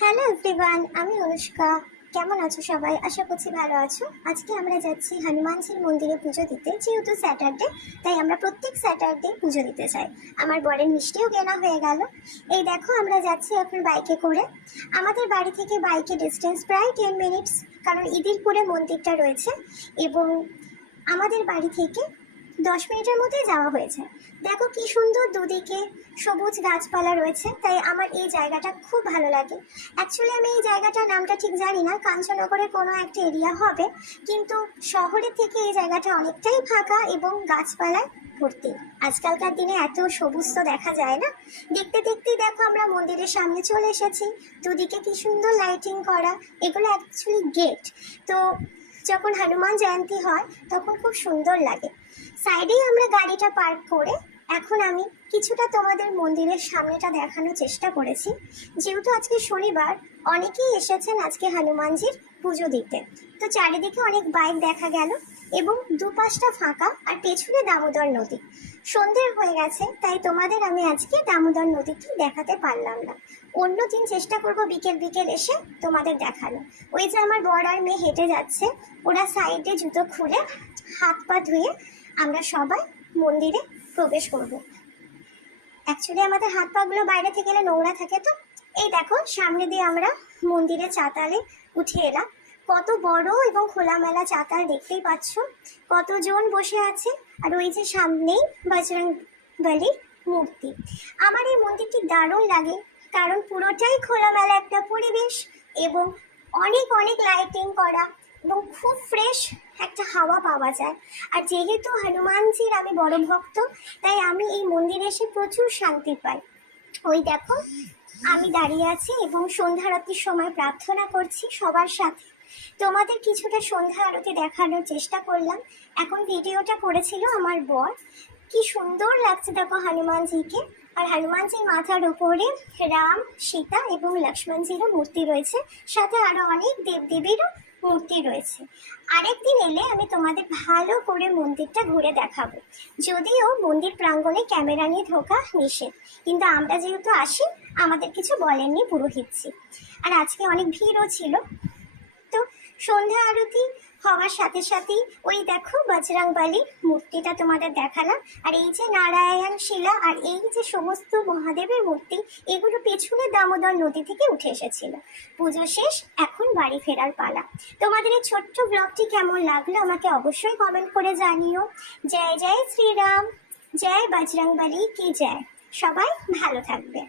Hello everyone, আমি অনুষ্কা। কেমন আছো সবাই? আশা করছি ভালো আছো। আজকে আমরা যাচ্ছি হনুমানজির মন্দিরে পুজো দিতে। যেহেতু স্যাটারডে, তাই আমরা প্রত্যেক স্যাটারডে পুজো দিতে চাই। আমার বরের মিষ্টিও কেনা হয়ে গেল। এই দেখো, আমরা যাচ্ছি এখন বাইকে করে। আমাদের বাড়ি থেকে বাইকে ডিস্টেন্স প্রায় 10 মিনিটস, কারণ ইদিরপুরে মন্দিরটা রয়েছে এবং আমাদের বাড়ি থেকে 10 মিনিটের মধ্যে যাওয়া হয়েছে। দেখো কি সুন্দর দুদিকে সবুজ গাছপালা রয়েছে, তাই আমার এই জায়গাটা খুব ভালো লাগে। অ্যাকচুয়ালি আমি এই জায়গাটার নামটা ঠিক জানি না, কাঞ্চননগরের কোনো একটা এরিয়া হবে, কিন্তু শহরের থেকে এই জায়গাটা অনেকটাই ফাঁকা এবং গাছপালায় ভর্তি। আজকালকার দিনে এত সবুজ তো দেখা যায় না। দেখতে দেখতেই দেখো আমরা মন্দিরের সামনে চলে এসেছি। দুদিকে কি সুন্দর লাইটিং করা, এগুলো অ্যাকচুয়ালি গেট। তো যখন হনুমান জয়ন্তী হয় তখন খুব সুন্দর লাগে। সাইডেই আমরা গাড়িটা পার্ক করে এখন আমি কিছুটা তোমাদের মন্দিরের সামনেটা দেখানোর চেষ্টা করেছি। যেহেতু আজকে শনিবার, অনেকেই এসেছেন আজকে হনুমানজির পুজো দিতে। তো চারিদিকে অনেক বাইক দেখা গেল এবং দুপাশটা ফাঁকা, আর পেছনে দামোদর নদী। সন্ধ্যে হয়ে গেছে, তাই তোমাদের আমি আজকে দামোদর নদীটি দেখাতে পারলাম না। অন্য দিন চেষ্টা করব বিকেল বিকেল এসে তোমাদের দেখানো। ওই যে আমার বর আর মেয়ে হেঁটে যাচ্ছে, ওরা সাইডে জুতো খুলে হাত পা ধুয়ে আমরা সবাই মন্দিরে প্রবেশ করব। অ্যাকচুয়ালি আমাদের হাত পাগুলো বাইরে থেকে এলে নোংরা থাকে, তো এই দেখো সামনে দিয়ে আমরা মন্দিরের চাতালে উঠে এলাম। কত বড় এবং খোলামেলা চাতাল, দেখতেই পাচ্ছ কতজন বসে আছে। আর ওই যে সামনেই বজরং বলির মূর্তি। আমার এই মন্দিরটি দারুণ লাগে, কারণ পুরোটাই খোলামেলা একটা পরিবেশ এবং অনেক অনেক লাইটিং করা এবং খুব ফ্রেশ একটা হাওয়া পাওয়া যায়। আর যেহেতু হনুমানজির আমি বড় ভক্ত, তাই আমি এই মন্দিরে এসে প্রচুর শান্তি পাই। ওই দেখো আমি দাঁড়িয়ে আছি এবং সন্ধ্যা আরতির সময় প্রার্থনা করছি সবার সাথে। তোমাদের কিছুটা সন্ধ্যা আরতি দেখানোর চেষ্টা করলাম। এখন ভিডিওটা করেছিল আমার বর। কি সুন্দর লাগছে দেখো হনুমানজিকে। আর হনুমানজির মাথার উপরে রাম, সীতা এবং লক্ষ্মণজিরও মূর্তি রয়েছে, সাথে আরো অনেক দেবদেবীরও মূর্তি রয়েছে। আরেকদিন এলে আমি তোমাদের ভালো করে মন্দিরটা ঘুরে দেখাবো। যদিও মন্দির প্রাঙ্গণে ক্যামেরা নিয়ে ঢোকা নিষেধ, কিন্তু আমরা যেহেতু আসি, আমাদের কিছু বলেননি পুরোহিতজি। আর আজকে অনেক ভিড়ও ছিল। তো সন্ধ্যা আরতি হওয়ার সাথে সাথেই ওই দেখো বজরংবলীর মূর্তিটা তোমাদের দেখালাম। আর এই যে নারায়ণ শিলা আর এই যে সমস্ত মহাদেবের মূর্তি, এগুলো পেছনে দামোদর নদী থেকে উঠে এসেছিল। পুজো শেষ, এখন বাড়ি ফেরার পালা। তোমাদের এই ছোট্ট ব্লগটি কেমন লাগলো আমাকে অবশ্যই কমেন্ট করে জানিও। জয় জয় শ্রীরাম, জয় বজরংবলী কি জয়। সবাই ভালো থাকবে।